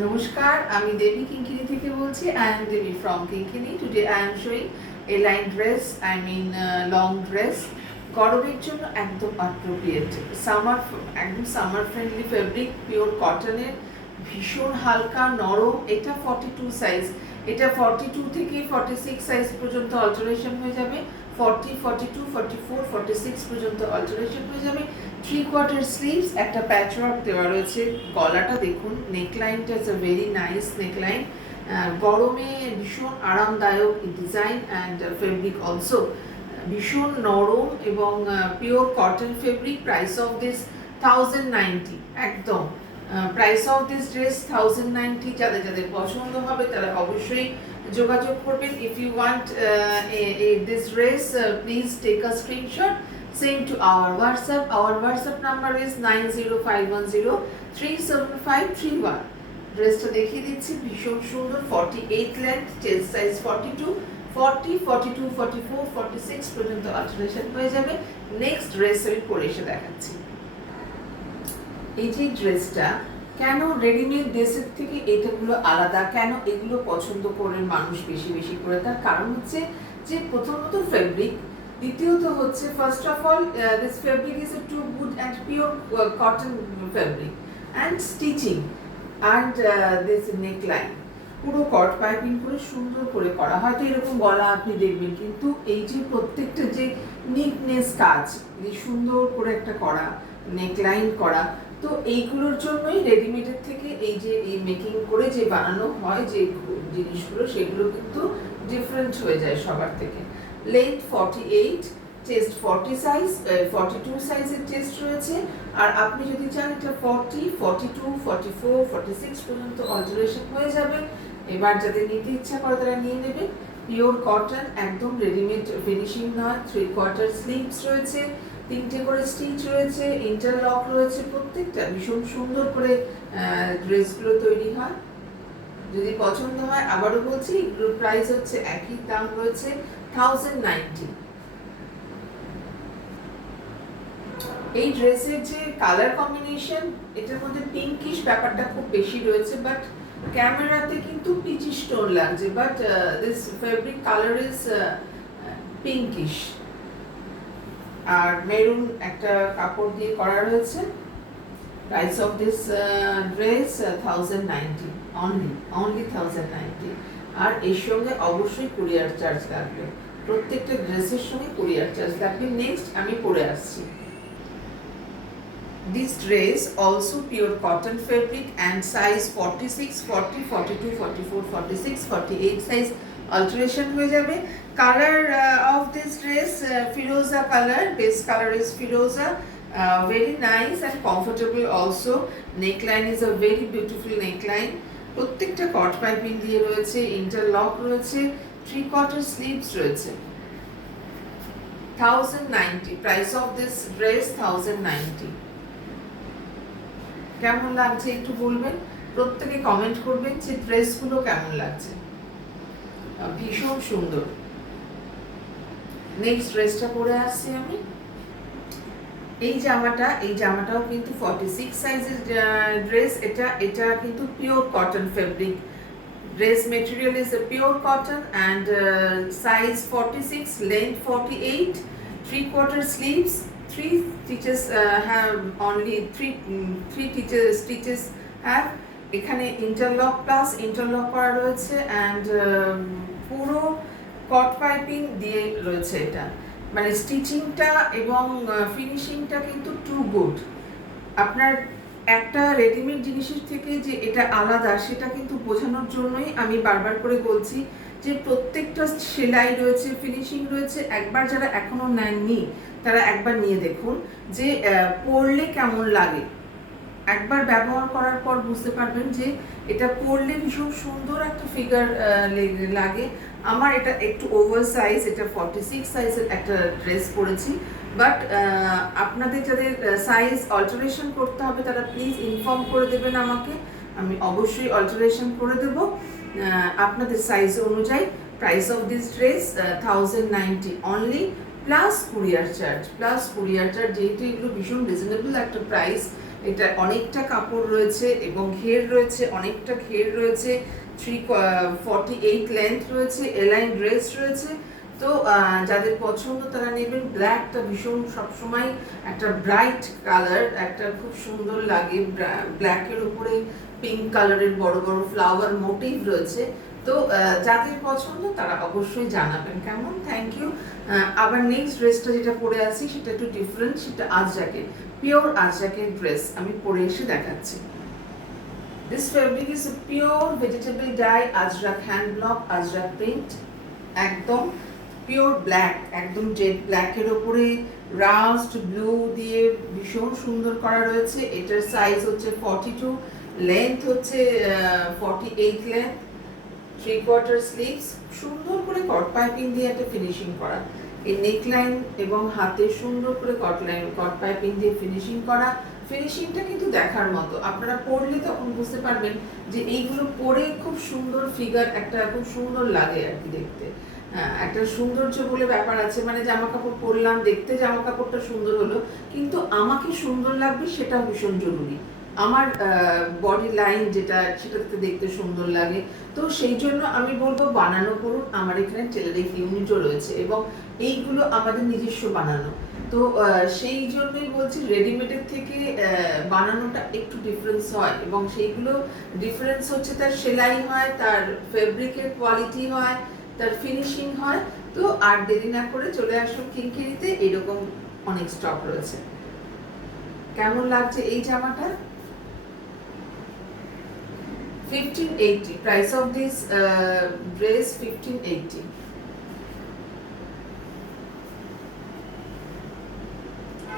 নমস্কার, আমি দেবী কিঙ্কিনি থেকে বলছি। I am Devi from Kinkini. Today I am showing a line dress, long dress. গরমের জন্য একদম অ্যাপ্রোপ্রিয়েট, একদম সামার ফ্রেন্ডলি ফেব্রিক, পিওর কটনের, ভীষণ হালকা নরম। এটা 42 সাইজ, এটা 42 থেকে 46 সাইজ পর্যন্ত অল্টারেশন হয়ে যাবে। 40, 42, 44, 46 পর্যন্ত অল্টারেশন হয়ে যাবে। 3/4 স্লিভস, একটা প্যাচওয়ার্ক দেওয়া রয়েছে। গলাটা দেখুন, নেকলাইনটা is a very nice neckline. গরমে ভীষণ আরামদায়ক ডিজাইন অ্যান্ড ফেব্রিক অলসো ভীষণ নরম এবং pure cotton fabric. Price of this 1090, একদম প্রাইস অফ দিস ড্রেস 1090। যাদের যাদের পছন্দ হবে তারা অবশ্যই যোগাযোগ করবেন। If you want this dress, please take a screenshot, send to our WhatsApp. Our WhatsApp number is 9051037531. ড্রেসটা দেখিয়ে দিচ্ছি, ভীষণ সুন্দর। 48 লেন্থ, চেস্ট সাইজ 42, 40, 42, 44, 46 পর্যন্ত অল্টারেশন হয়ে যাবে। নেক্সট ড্রেস আমি পরে এসে দেখাচ্ছি। এই যে ড্রেসটা, কেন রেডিমেড ড্রেসের থেকে এটাগুলো আলাদা, কেন এগুলো পছন্দ করেন মানুষ বেশি বেশি করে, তার কারণ হচ্ছে যে প্রথমত ফেব্রিক, দ্বিতীয়ত হচ্ছে first of all this fabric is a too good and pure cotton fabric, and stitching and this neckline পুরো কট পাইপিং করে সুন্দর করে করা। হয়তো এরকম গলা আপনি দেখবেন, কিন্তু এই যে প্রত্যেকটা যে নিটনেস কাজ, সুন্দর করে একটা করা নেকলাইন করা, তো এইগুলোর জন্যই রেডিমেডের থেকে এই যে এই মেকিং করে যে বানানো হয় যে জিনিসগুলো, সেগুলো কিন্তু ডিফারেন্ট হয়ে যায় সবার থেকে। লেন্থ 48, চেস্ট 40 সাইজ, 42 সাইজের চেস্ট রয়েছে। আর আপনি যদি চান এটা 40, 42, 44, 46 পর্যন্ত অল্টারেশন হয়ে যাবে। এবার যাদের নিতে ইচ্ছা করে তারা নিয়ে নেবে। পিওর কটন, একদম রেডিমেড ফিনিশিং নয়। 3/4 স্লিভস রয়েছে, 3টে করে স্টিচ রয়েছে, ইন্টারলক রয়েছে। প্রত্যেকটা ভীষণ সুন্দর করে ড্রেসগুলো তৈরি হয়। যদি পছন্দ হয়, আবারও বলছি, এগুলোর প্রাইস হচ্ছে একই দাম রয়েছে 1090। এই ড্রেসের যে কালার কম্বিনেশন, এটার মধ্যে পিঙ্কিশ ব্যাপারটা খুব বেশি রয়েছে, বাট ক্যামেরাতে কিন্তু পিচিশ টোন লাগছে, but this fabric colour is pinkish. আর মেরুন একটা কাপড় দিয়ে করা রয়েছে। Price of this dress 1090 only 1090। আর এর সঙ্গে অবশ্যই কুরিয়ার চার্জ লাগবে, প্রত্যেকটা ড্রেসের সঙ্গে কুরিয়ার চার্জ লাগবে। নেক্সট আমি পরে আসছি। This dress also pure cotton fabric and size 46, 40, 42, 44, 46, 48 size alteration হয়ে যাবে। Color of this dress firoza color, base color is firoza, very nice and comfortable also. Neckline is a very beautiful neckline. প্রত্যেকটা কট piping দিয়ে রয়েছে, interlock রয়েছে, 3/4 sleeves রয়েছে। 1090, price of this dress 1090। কেমন লাগছে একটু বলবেন, প্রত্যেকে কমেন্ট করবেন যে ড্রেসগুলো কেমন লাগছে। ভীষণ সুন্দর। নেক্সট ড্রেসটা পরে আসছি আমি। এই জামাটাও কিন্তু 46 সাইজের ড্রেস। এটা কিন্তু pure cotton fabric. Dress material is a pure cotton and size 46, length 48, 3/4 sleeves, 3 stitches have only 3 stitches have। এখানে ইন্টারলক প্লাস ইন্টারলক করা রয়েছে অ্যান্ড পুরো কট পাইপিং দিয়ে রয়েছে। এটা মানে স্টিচিংটা এবং ফিনিশিংটা কিন্তু টু গুড। আপনার একটা রেডিমেড জিনিসের থেকে যে এটা আলাদা, সেটা কিন্তু বোঝানোর জন্যই আমি বারবার করে বলছি যে প্রত্যেকটা সেলাই রয়েছে, ফিনিশিং রয়েছে। একবার যারা এখনো নেননি তারা একবার নিয়ে দেখুন যে পরলে কেমন লাগে। একবার ব্যবহার করার পর বুঝতে পারবেন যে এটা পরলে ভীষণ সুন্দর একটা ফিগার লাগে। আমার এটা একটু ওভার সাইজ, এটা 46 সাইজের একটা ড্রেস পরেছি, বাট আপনাদের যাদের সাইজ অল্টারেশন করতে হবে তারা প্লিজ ইনফর্ম করে দেবেন আমাকে, আমি অবশ্যই অল্টারেশন করে দেব আপনাদের সাইজ অনুযায়ী। Price of this dress 1090 only, plus courier charge. যেহেতু এগুলো ভীষণ রিজনেবল একটা প্রাইস, এটা অনেকটা কাপড় রয়েছে এবং ঘের রয়েছে, অনেকটা ঘের রয়েছে, 348 লেন্থ রয়েছে, এলাইন ড্রেস রয়েছে। তো যাদের পছন্দ তারা নেবেন। ব্ল্যাকটা ভীষণ সবসময় একটা ব্রাইট কালার, একটা খুব সুন্দর লাগে। ব্ল্যাকের উপরে পিঙ্ক কালারের বড় বড় ফ্লাওয়ার মোটিভ রয়েছে। তো যাদের পছন্দ তারা অবশ্যই জানাবেন কেমন। Thank you. আবার নেক্সট ড্রেসটা যেটা পরে আছি সেটা একটু ডিফারেন্ট, সেটা আজরাকের, পিওর আজরাকের ড্রেস আমি পরে এসে দেখাচ্ছি। This fabric is a pure vegetable dye ajrak hand block ajrak print, একদম পিওর ব্ল্যাক, একদম জেড ব্ল্যাকের ওপরে রাস্ট ব্লু দিয়ে ভীষণ সুন্দর করা রয়েছে। এটার সাইজ হচ্ছে 42, লেন্থ হচ্ছে 48 লেন্থ, 3/4 স্লিভস, সুন্দর করে কট পাইপিং দিয়ে একটা ফিনিশিং করা। এই নেকলাইন এবং হাতে সুন্দর করে কট পাইপিং দিয়ে ফিনিশিং করা। ফিনিশিংটা কিন্তু দেখার মতো, আপনারা পরলে তখন বুঝতে পারবেন যে এইগুলো পরে খুব সুন্দর ফিগার, একটা খুব সুন্দর লাগে আর কি দেখতে। একটা সৌন্দর্য বলে ব্যাপার আছে, মানে জামা কাপড় পরলাম, দেখতে জামা কাপড়টা সুন্দর হলো, কিন্তু আমাকে সুন্দর লাগবে সেটাও ভীষণ জরুরি। আমার বডি লাইন যেটা, সেটাতে দেখতে সুন্দর লাগে। তো সেই জন্য আমি বলবো বানানো করুন। আমার এখানে টেলারিং ইউনিটও রয়েছে এবং এইগুলো আমাদের নিজস্ব বানানো। তো সেই জন্যই বলছি রেডিমেডের থেকে বানানোটা একটু ডিফারেন্স হয়, এবং সেইগুলো ডিফারেন্স হচ্ছে তার সেলাই হয়, তার ফেব্রিকের কোয়ালিটি হয়, তার ফিনিশিং হয়। তো আর দেরি না করে চলে আসুন কিংকিরিতে, এরকম অনেক স্টক রয়েছে। কেমন লাগছে এই জামাটা? 1580, প্রাইস অফ দিস ড্রেস 1580।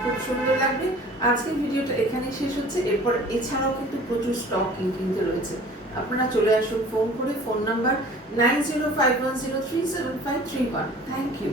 খুব সুন্দর লাগবে। আজকের ভিডিওটা এখানেই শেষ হচ্ছে। এরপর এছাড়াও কিন্তু প্রচুর স্টক কিনতে রয়েছে। আপনারা চলে আসুন ফোন করে, ফোন নাম্বার 9051037531। Thank you.